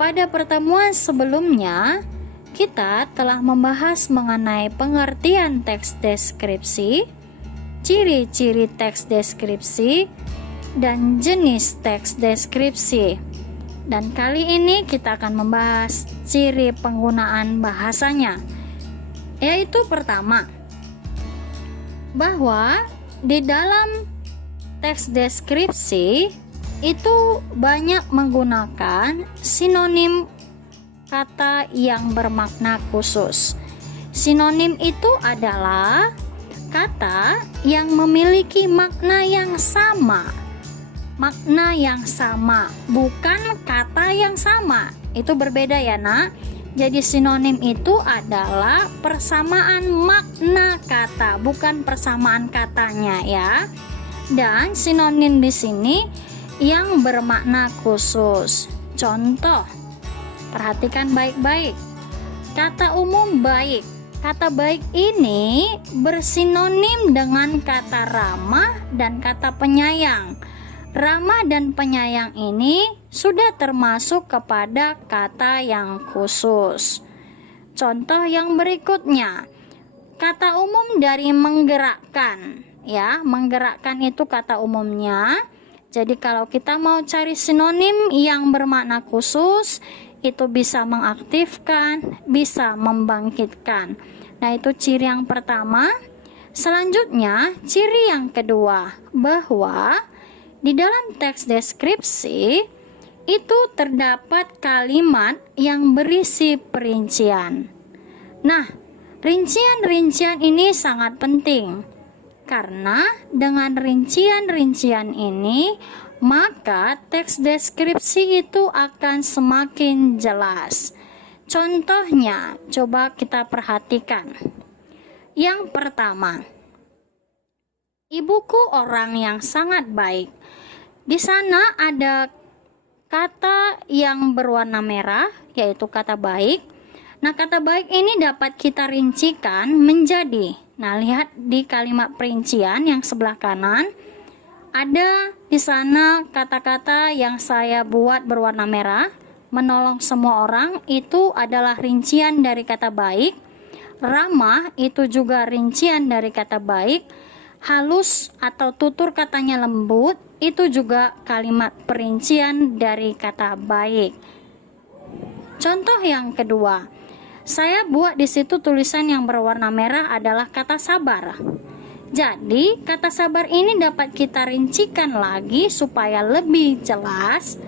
Pada pertemuan sebelumnya, kita telah membahas mengenai pengertian teks deskripsi, ciri-ciri teks deskripsi, dan jenis teks deskripsi. Dan kali ini kita akan membahas ciri penggunaan bahasanya, yaitu pertama, bahwa di dalam teks deskripsi itu banyak menggunakan sinonim kata yang bermakna khusus. Sinonim itu adalah kata yang memiliki makna yang sama. Makna yang sama, bukan kata yang sama. Itu berbeda ya, Nak. Jadi sinonim itu adalah persamaan makna kata, bukan persamaan katanya ya. Dan sinonim di sini yang bermakna khusus. Contoh, perhatikan baik-baik. Kata umum baik. Kata baik ini bersinonim dengan kata ramah dan kata penyayang. Ramah dan penyayang ini sudah termasuk kepada kata yang khusus. Contoh yang berikutnya, kata umum dari menggerakkan. Ya, menggerakkan itu kata umumnya. Jadi kalau kita mau cari sinonim yang bermakna khusus, itu bisa mengaktifkan, bisa membangkitkan. Nah, itu ciri yang pertama. Selanjutnya, ciri yang kedua, bahwa di dalam teks deskripsi itu terdapat kalimat yang berisi perincian. Nah, rincian-rincian ini sangat penting. Karena dengan rincian-rincian ini, maka teks deskripsi itu akan semakin jelas. Contohnya, coba kita perhatikan. Yang pertama, ibuku orang yang sangat baik. Di sana ada kata yang berwarna merah, yaitu kata baik. Nah, kata baik ini dapat kita rincikan menjadi, nah lihat di kalimat perincian yang sebelah kanan, ada di sana kata-kata yang saya buat berwarna merah, menolong semua orang, itu adalah rincian dari kata baik. Ramah itu juga rincian dari kata baik. Halus atau tutur katanya lembut, itu juga kalimat perincian dari kata baik. Contoh yang kedua, saya buat di situ tulisan yang berwarna merah adalah kata sabar. Jadi, kata sabar ini dapat kita rincikan lagi supaya lebih jelas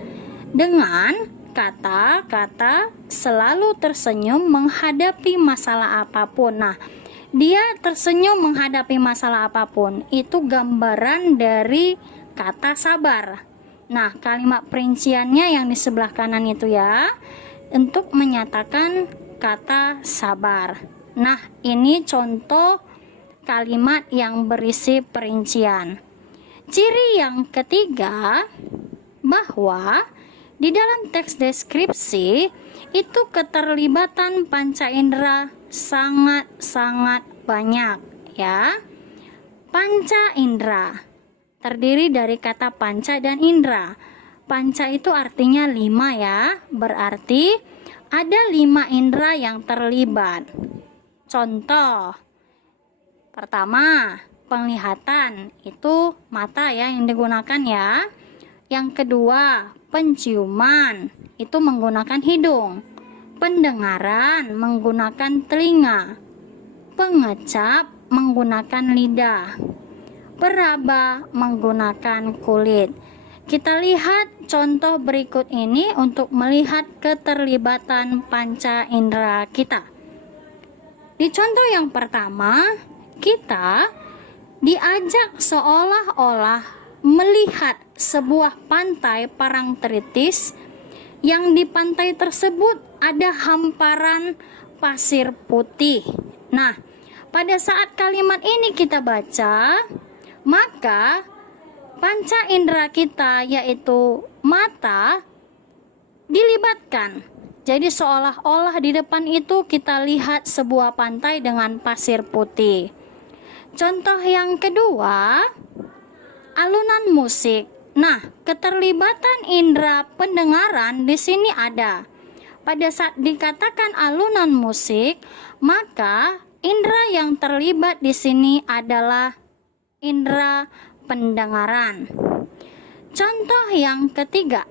dengan kata-kata selalu tersenyum menghadapi masalah apapun. Nah, dia tersenyum menghadapi masalah apapun. Itu gambaran dari kata sabar. Nah, kalimat perinciannya yang di sebelah kanan itu ya, untuk menyatakan kata sabar. Nah, ini contoh kalimat yang berisi perincian. Ciri yang ketiga, bahwa di dalam teks deskripsi itu keterlibatan panca indera sangat-sangat banyak ya. Panca indera terdiri dari kata panca dan indera. Panca itu artinya 5 ya, berarti ada 5 indera yang terlibat. Contoh, pertama, penglihatan, itu mata ya yang digunakan ya. Yang kedua, penciuman, itu menggunakan hidung. Pendengaran menggunakan telinga. Pengecap menggunakan lidah. Peraba menggunakan kulit. Kita lihat contoh berikut ini untuk melihat keterlibatan panca indera kita. Di contoh yang pertama, kita diajak seolah-olah melihat sebuah pantai Parangtritis yang di pantai tersebut ada hamparan pasir putih. Nah, pada saat kalimat ini kita baca, maka panca indera kita yaitu mata dilibatkan. Jadi seolah-olah di depan itu kita lihat sebuah pantai dengan pasir putih. Contoh yang kedua, alunan musik. Nah, keterlibatan indera pendengaran di sini ada. pada saat dikatakan alunan musik, maka indera yang terlibat di sini adalah indera pendengaran. Contoh yang ketiga,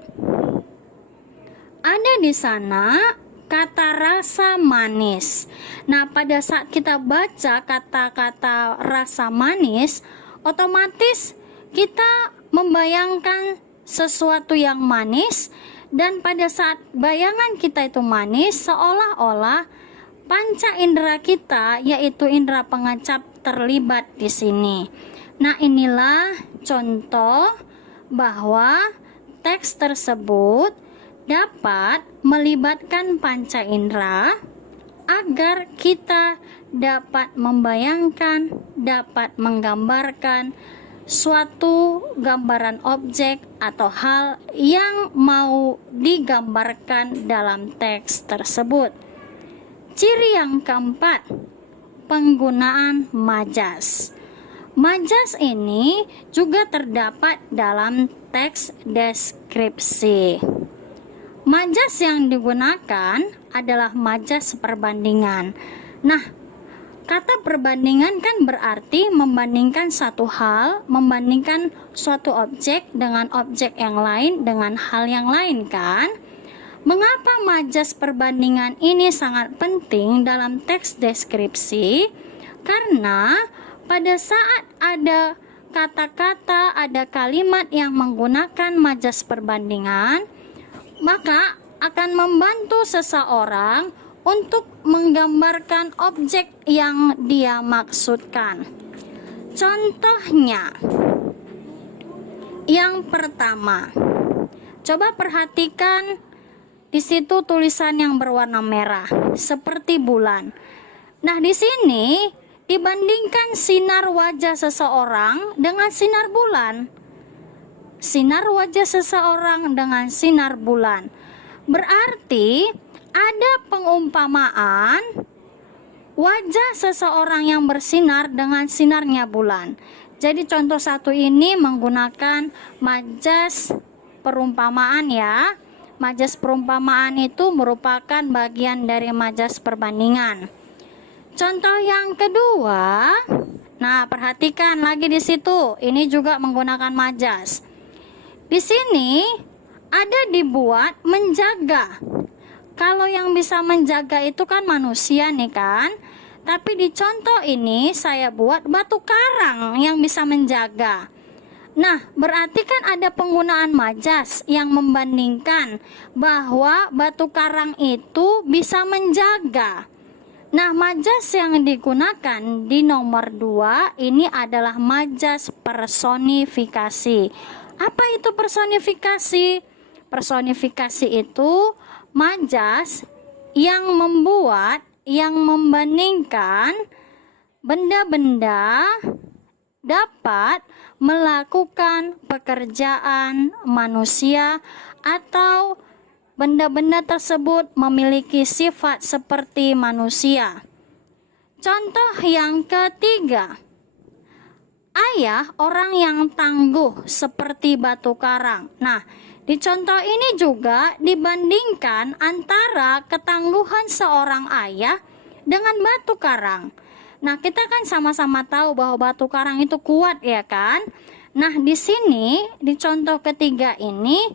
ada di sana kata rasa manis. Nah, pada saat kita baca kata-kata rasa manis, otomatis kita membayangkan sesuatu yang manis, dan pada saat bayangan kita itu manis, seolah-olah panca indera kita, yaitu indera pengecap, terlibat di sini. Nah, inilah contoh bahwa teks tersebut dapat melibatkan panca indera agar kita dapat membayangkan, dapat menggambarkan suatu gambaran objek atau hal yang mau digambarkan dalam teks tersebut. Ciri yang keempat, penggunaan majas. Majas ini juga terdapat dalam teks deskripsi. Majas yang digunakan adalah majas perbandingan. Nah, kata perbandingan kan berarti membandingkan satu hal, membandingkan suatu objek dengan objek yang lain dengan hal yang lain kan? Mengapa majas perbandingan ini sangat penting dalam teks deskripsi? Karena pada saat ada kata-kata, ada kalimat yang menggunakan majas perbandingan, maka akan membantu seseorang untuk menggambarkan objek yang dia maksudkan. Contohnya, yang pertama, coba perhatikan di situ tulisan yang berwarna merah seperti bulan. Nah, di sini dibandingkan sinar wajah seseorang dengan sinar bulan. Sinar wajah seseorang dengan sinar bulan. Berarti ada pengumpamaan wajah seseorang yang bersinar dengan sinarnya bulan. Jadi contoh satu ini menggunakan majas perumpamaan ya. Majas perumpamaan itu merupakan bagian dari majas perbandingan. Contoh yang kedua, nah perhatikan lagi di situ, ini juga menggunakan majas. Di sini ada dibuat menjaga. Kalau yang bisa menjaga itu kan manusia nih kan. Tapi di contoh ini saya buat batu karang yang bisa menjaga. Nah, berarti kan ada penggunaan majas yang membandingkan bahwa batu karang itu bisa menjaga. Nah, majas yang digunakan di nomor 2 ini adalah majas personifikasi. Apa itu personifikasi? Personifikasi itu majas yang membuat, yang membandingkan benda-benda dapat melakukan pekerjaan manusia atau benda-benda tersebut memiliki sifat seperti manusia. Contoh yang ketiga, ayah orang yang tangguh seperti batu karang. Nah, di contoh ini juga dibandingkan antara ketangguhan seorang ayah dengan batu karang. Nah, kita kan sama-sama tahu bahwa batu karang itu kuat ya kan? Nah, di sini di contoh ketiga ini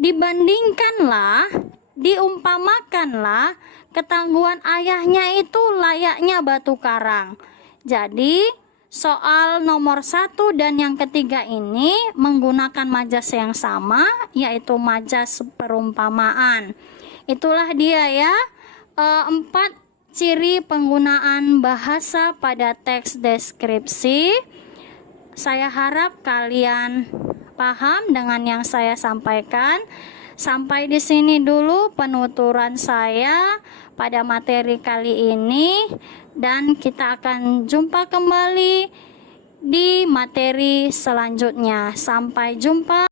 dibandingkanlah, diumpamakanlah ketangguhan ayahnya itu layaknya batu karang. Jadi soal nomor 1 dan yang ketiga ini menggunakan majas yang sama, yaitu majas perumpamaan. Itulah dia ya, 4 ciri penggunaan bahasa pada teks deskripsi. Saya harap kalian paham dengan yang saya sampaikan. Sampai di sini dulu penuturan saya pada materi kali ini, dan kita akan jumpa kembali di materi selanjutnya. Sampai jumpa.